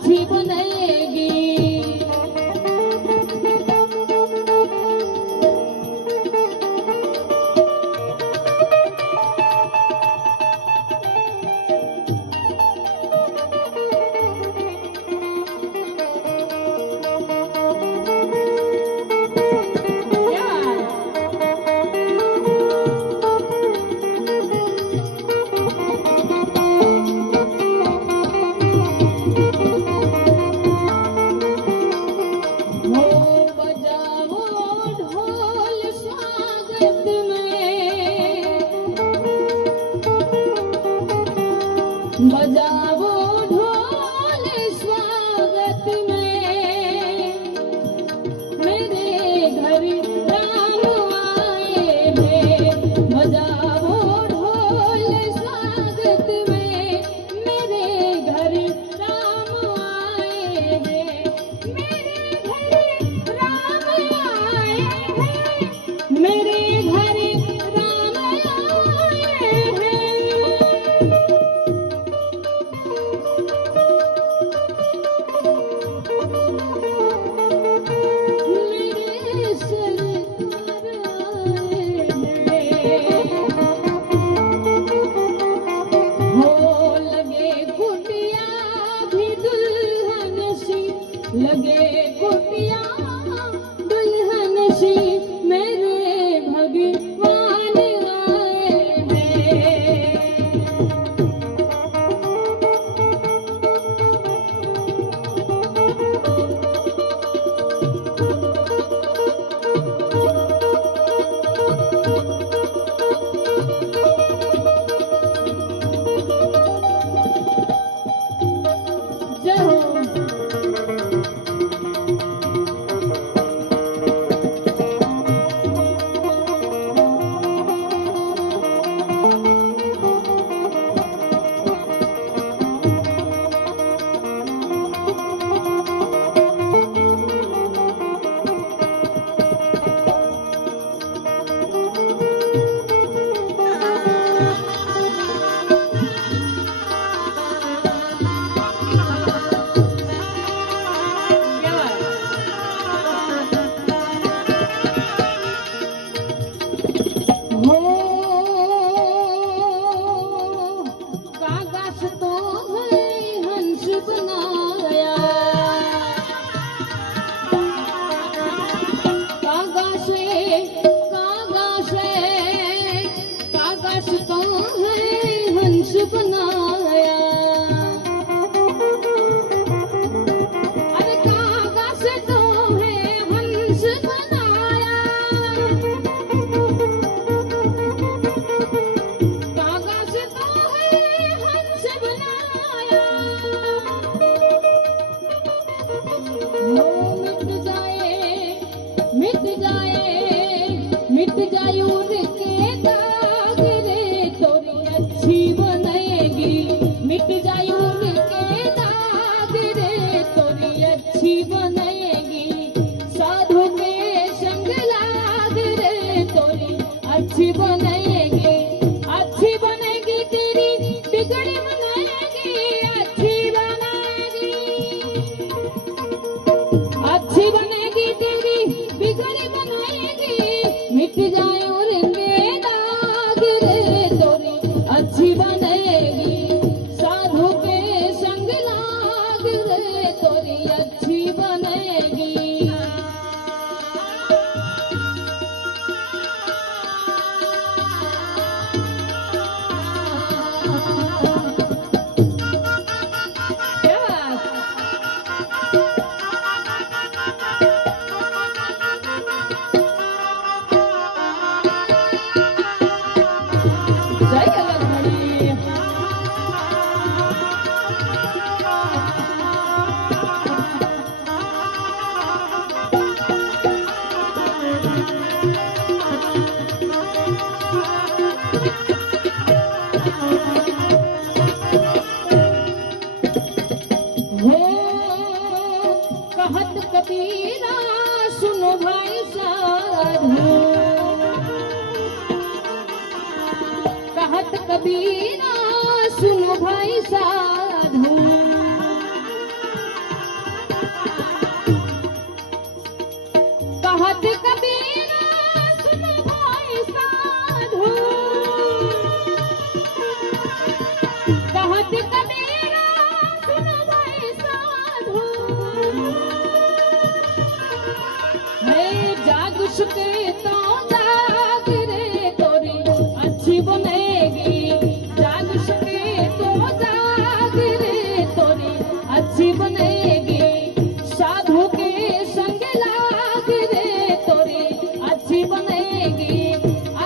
अच्छी बनेगी। बजाओ ढोल स्वागत में, मेरे घर राम आए हैं। बजाओ ढोल स्वागत में, मेरे घर राम आए हैं। मेरे घर राम आए हैं, मेरे घर राम आए हैं। लगे कुटिया दुल्हन सी, मेरे भगवान आए हैं। जय हो। मिट जाए उनके दाग रे, तोरी अच्छी बनेगी। मिट जाए उनके दाग रे, तोरी अच्छी बनेगी। साधु के संग लाग रे, तोरी अच्छी बनेगी। अच्छी बनेगी तेरी बिगड़ी बनाएगी, अच्छी बनेगी। अच्छी बनेगी तेरी बिगड़ी बनाएगी। मिट जाए उनके दाग रे, तोरी अच्छी बनेगी। साधु के संग लाग रे, तोरी अच्छी बनेगी। कहत कबीरा सुनो भाई साधु, कहत कबीरा सुनो भाई साधु। कहत कबीरा सुन भाई साधु, कहत कबीरा सुन भाई साधु, है जाग सुके तो जाग रे तोरी अच्छी बनेगी, जाग सुके तो जाग रे तोरी अच्छी बनेगी, साधु के संग लाग रे तोरी अच्छी बनेगी,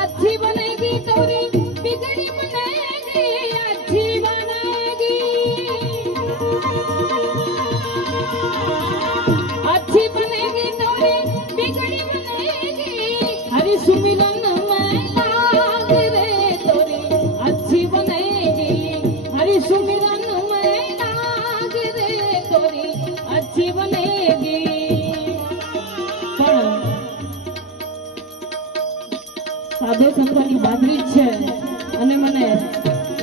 अच्छी बनेगी तोरी बिगड़ी बनेगी, अच्छी बनेगी, अच्छी बनेगी तोरी बिगड़ी बनेगी, हरि सुमिरन में लाग रे तोरी अच्छी बनेगी, हरि सुमिरन में लाग रे तोरी अच्छी बनेगी। પણ સાધુ સંતોની બાદરી છે અને મને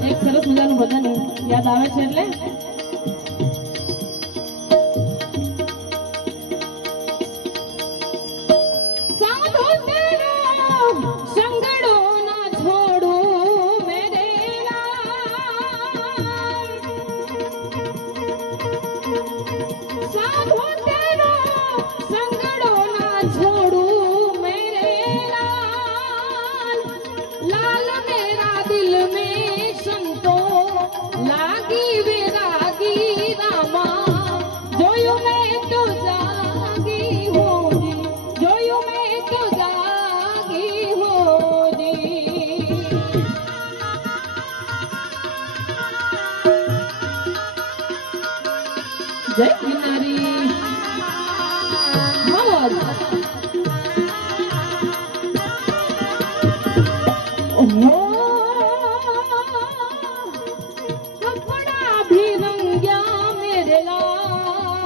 એક સરસ મજાનું ભજન યાદ આવે છે એટલે સાધુ તેરો સંગડો ના છોડું મેરે સાધુ તેરો સંગડો ના છોડું મેરે लाल मेरा दिल में संतो लागी विरागी रामा, जोયું मैं तो जागी होगी, जोયું मैं तो जागी होगी, जय किनारी मावत कपड़ा भी रंग्या मेरे लाल,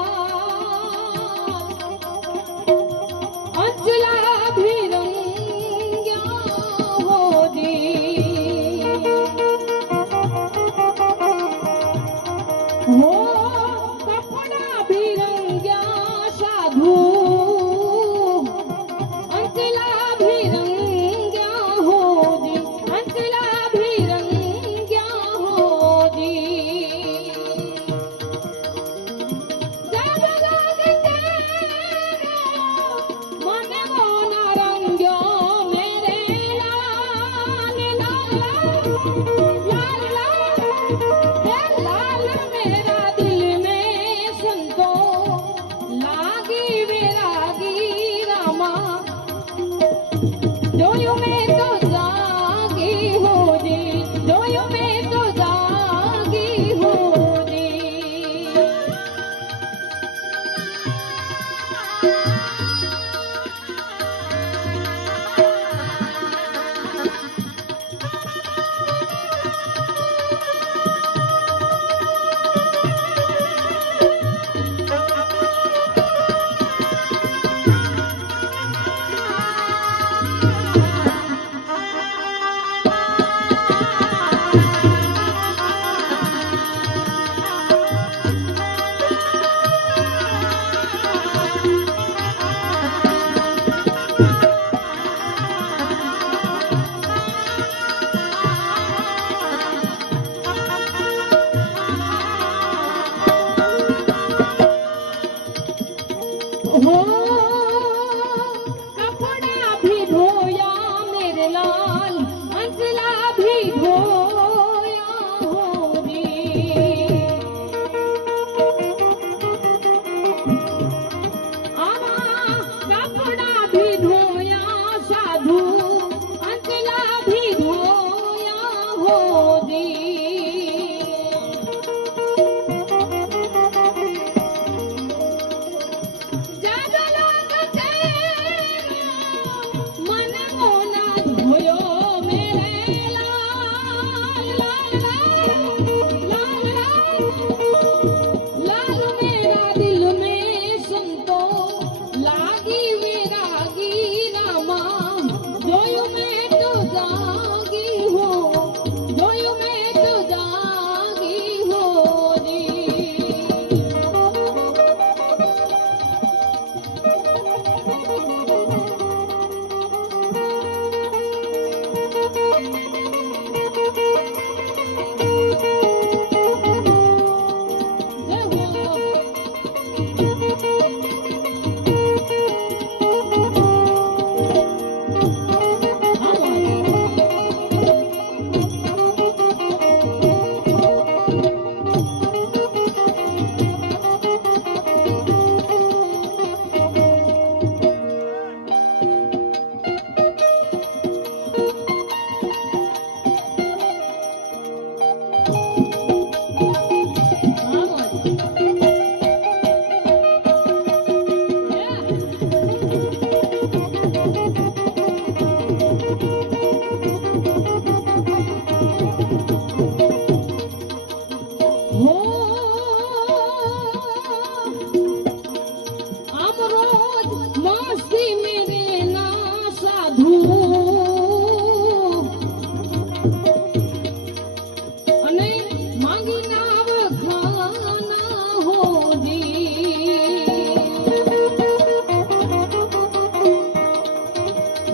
अंचला भी रंग्या होगी, हो कपड़ा भी रंग्या साधु, अंचला भी रंग्या होगी, अंचला भी रंग्या होगी, जब लग तेरा मन मोना रंग्यो मेरे लाल, लाल लाल लाल लाल मेरा दिल में संतो लागी विरागी रामा, जोયું मैं तो जागी होगी, जोયું मैं तो जागी होगी। हो कपड़ा भी धोया मेरे लाल, अंचला भी धोया होगी, कपड़ा भी धोया साधु, अंचला भी धोया होगी, जब लग तेरा मन मोना धोयो मेरे लाल, लाल लाल लाल लाल लाल मेरा दिल में सुन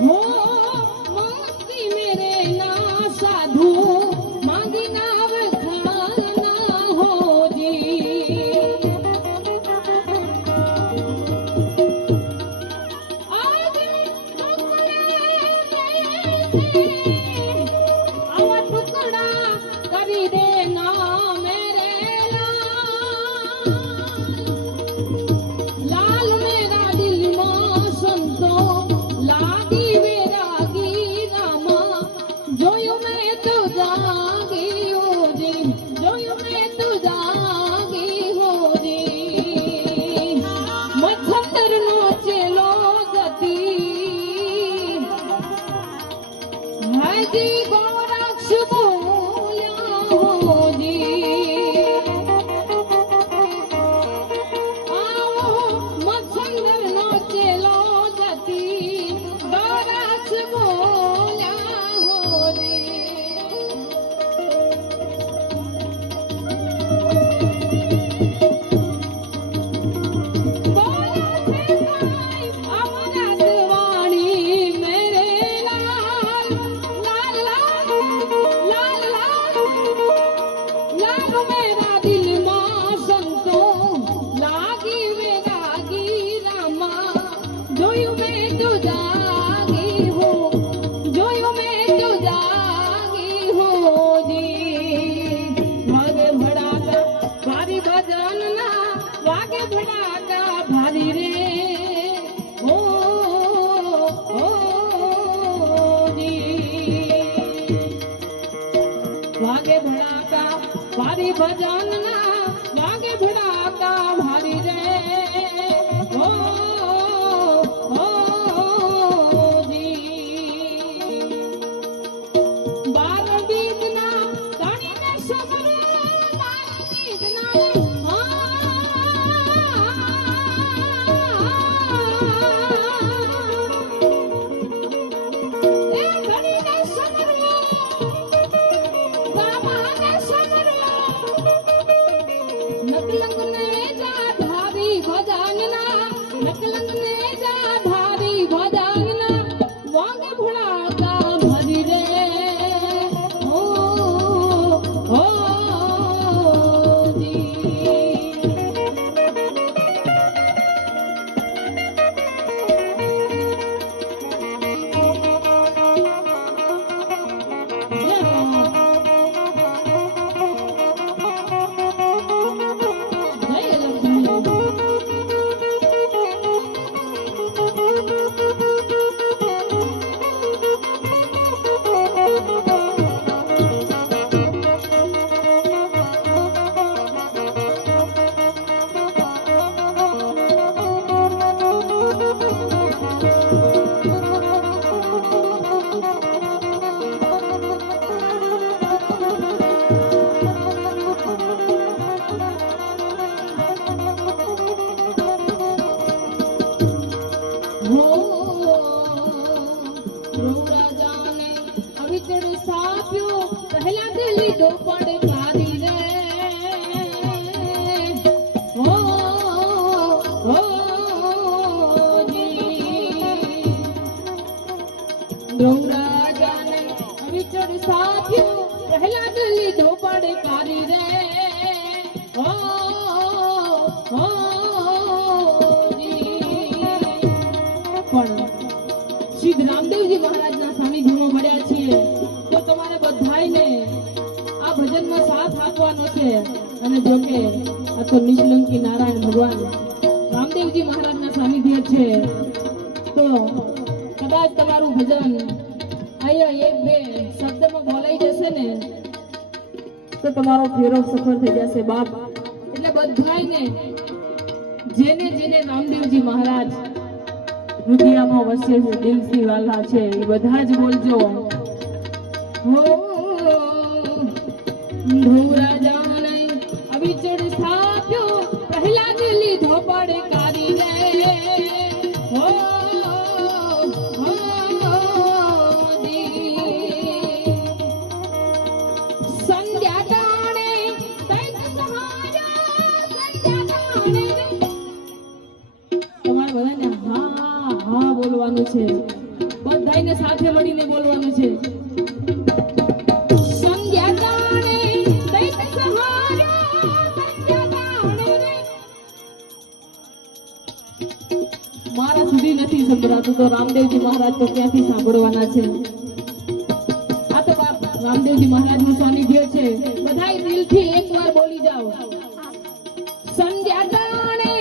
हो मस्ती मेरे ना साधु मांगी नाव खाना हो जी आज आवा टुकड़ा करी देना मेरे लाल मेरा दिल मां संतो लागी वेरागी रामा जोयो मैं तो जागी हो जी जोयो मैं तो जागी हो जी मच्छर नो चेलो गति है जी गोरक्ष बोल्या हो जी आओ मच्छर नो चेलो गति गोरक्ष बोल्या हो जी बोला थे भाई अमरत वाणी मेरे लाल लाल लाल लाल लाल लाल मेरा दिल मां संतो लागी वेरागी रामा जोयो मैं तो जागी हो जोयो मैं तो जागी हो जी वागे भड़ाका भारी भजन ना वागे भड़ाका भारी रे ओ जी वागे भड़ाका भारी भजन ना वागे भड़ाका भारी रे ओ जी बार बीतना धनी ने समरो बार बीतना ए धनी ने समरो बाबा ने समरो नकलंग ने जा भारी भजनना नकलंग ने जा भारी भजनना वांग भुड़ाका भरी रे ओ जी जय हो राजा ने अविचर साप्यो पहला दिली दो पड़ कारी रे हो जी ध्रुव राजा ने अविचर साप्यो पहला दिली दो पड़ कारी रे हो પણ શ્રી રામદેવજી મહારાજના સાનિધ્યમાં મળ્યા છીએ તો તમારે બધાયને આ ભજનમાં સાથ આપવાનો છે અને જો કે આ તો નિષ્કલંકી નારાયણ ભગવાન રામદેવજી મહારાજના સાનિધ્ય છે તો કદાચ તમારું ભજન અહીંયા એક બે શબ્દમાં બોલાઈ જશે ને તો તમારો ફેરો સફળ થઈ જશે બાપ એટલે બધાયને જેને જેને રામદેવજી મહારાજ હૃદયમાં વસે છે દિલથી વાલા છે એ બધા જ બોલજો હો ધ્રુવ રાજાને અવિચળ સ્થાપ્યો પહેલા જ લીધો પડકારી રે હો સંધ્યા ટાણે દૈત સહારા સંધ્યા ટાણે છે. બધાયને સાથે મળીને બોલવાનું છે. સંધ્યા ટાણે દૈત સહાર્યા, સંધ્યા ટાણે રે. મારા સુધી નથી સંભળાતું તો રામદેવજી મહારાજ તો ક્યાંથી સાંભળવાના છે. આ તો રામદેવજી મહારાજનું સાનિધ્ય છે. બધાય દિલથી એકવાર બોલી જાઓ. સંધ્યા ટાણે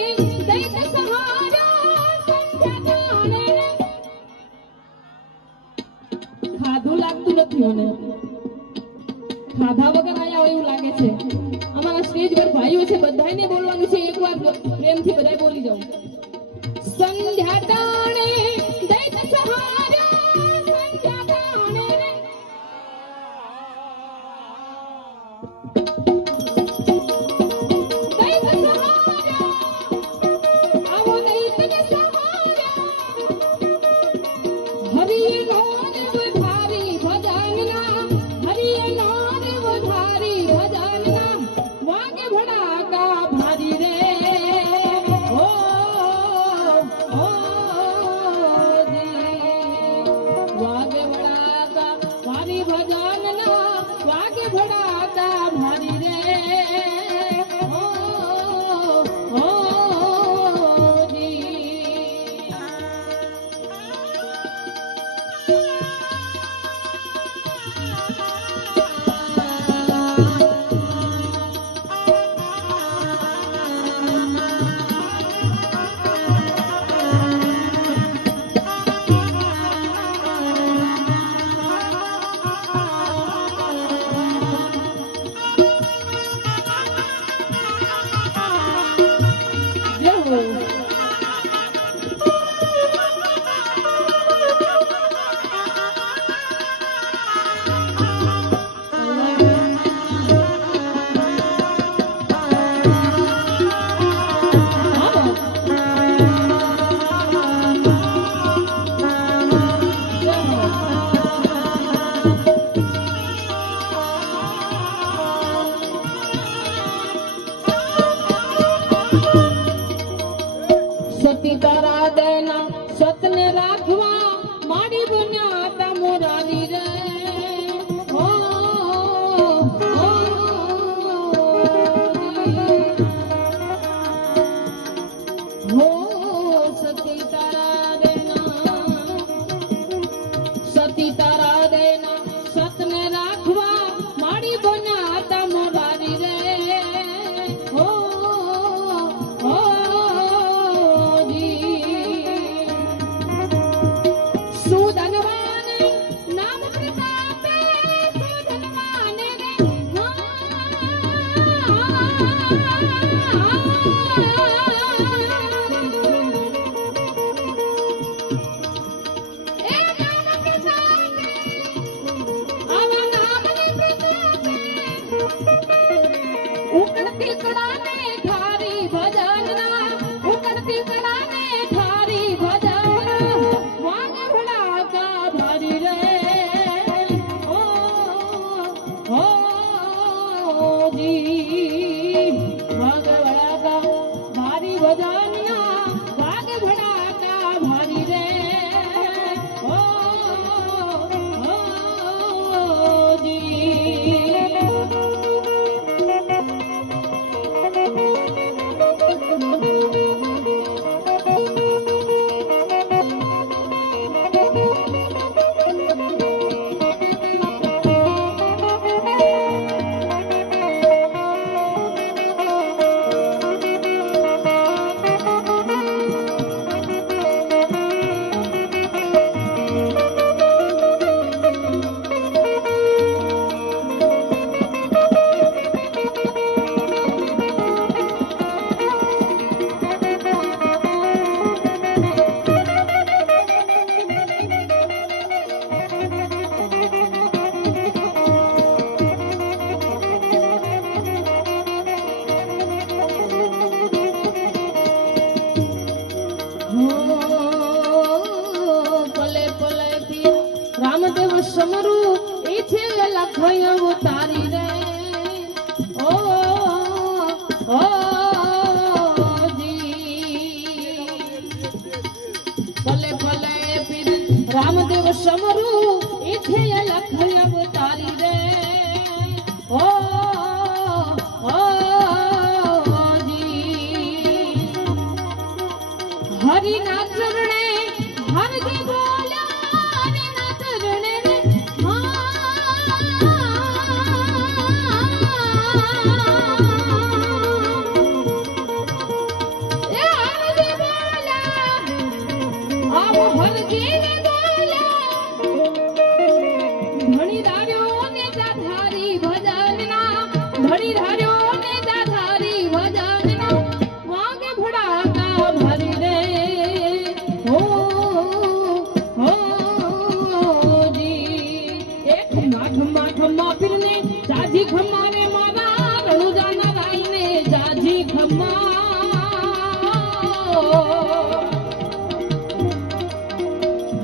દૈત સહાર્યા, સંધ્યા ટાણે રે. ખાધું લાગતું નથી મને. ખાધા વગર આયા હોય એવું લાગે છે. અમારા સ્ટેજ પર ભાઈઓ છે, બધાયને બોલવાનું છે. એકવાર પ્રેમથી બધાય બોલી જાઓ. સંધ્યા ટાણે દૈત સહાર્યા, સંધ્યા ટાણે રે. દૈત સહાર્યા, આવો દૈતને સહાર્યા. હરિએ નાદ વધારી ભજનના, હરિએ નાદ વધારી ભજનના. વાગે ભડાકા ભારી રે. ઓ વાગે ભડાકા ભારી ભજનના, વાગે ભડાકા ભારી રે. સતી તારા દેના સતને રાખવા, મારી બન્યા તા મોરારી રે. હો સતી તારા દેના સતને રાખવા, મારી બન્યા તા મોરારી રે. ઉકળતી કળાને ધારી ભજનના, ઉકળતી કળાને ધારી ભજનના. વાગે ભડાકા ભારી રે. ઓ જી વાગે ભડાકા ભારી ભજનના, વાગે ભડાકા ભારી રે. રામદેવ સમરૂ એથે લખયો તારી રે ઓ ઓ જી ભલે ભલે રામદેવ સમરુ ઇથે લખ અવતારી રે ઓ જી હરિ ના ચરણે હરજી બોલ્યા હરિ ના ચરણે રે એ હરજી બોલ્યા આવ હરજી ને ધણી ધાર્યો ને જાધારી ભજનના ધણી ધાર્યો ને જાધારી ભજનના વાગે ભડાકા ભરી રે હો જી એક ખમ્મા પીરને જાજી ખમ્મા રે મારા રણુજાના રાઈને જાજી ખમ્મા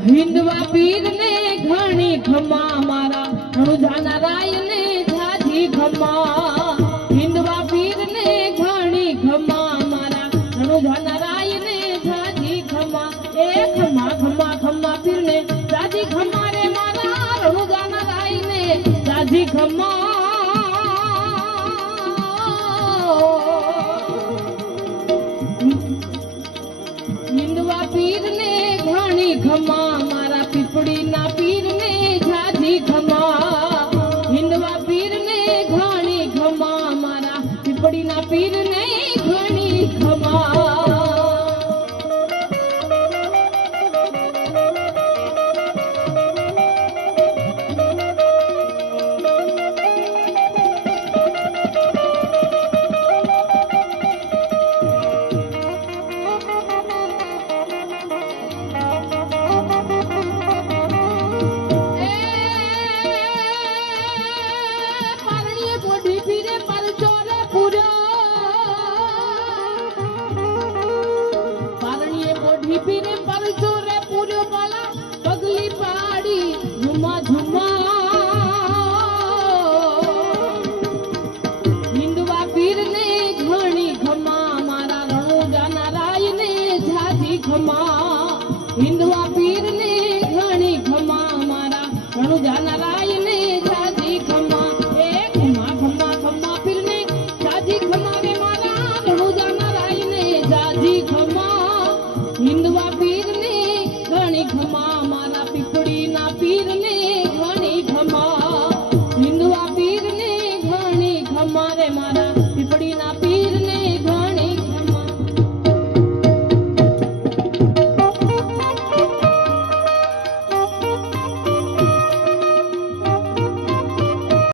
હિંદવા પીરને ઘણી ખમ્મા મારા રણુજાના રાયને જાજી ખમ્મા હિંદવા પીરને ઘણી ખમ્મા મારા રણુજાના રાયને જાજી ખમ્મા એ ખમ્મા પીરને જાજી ખમ્મા રે મારા રણુજાના રાયને જાજી ખમ્મા હિંદવા પીરને ઘણી ખમ્મા મારા પીપળીના પીરને જાજી ખમ્મા હિંદવા પીરને ઘણી ખમ્મા મારા પીપળીના પીરને ઘણી ખમ્મા પીરે પરચો રે પૂર્યો પાલા પગલી પાડી ઝુમા ઝુમા હિંદવા પીરને ઘણી ખમ્મા મારા રણુજાના રાયને જાજી ખમ્મા હિંદવા પીરને ઘણી ખમ્મા મારા રણુજાના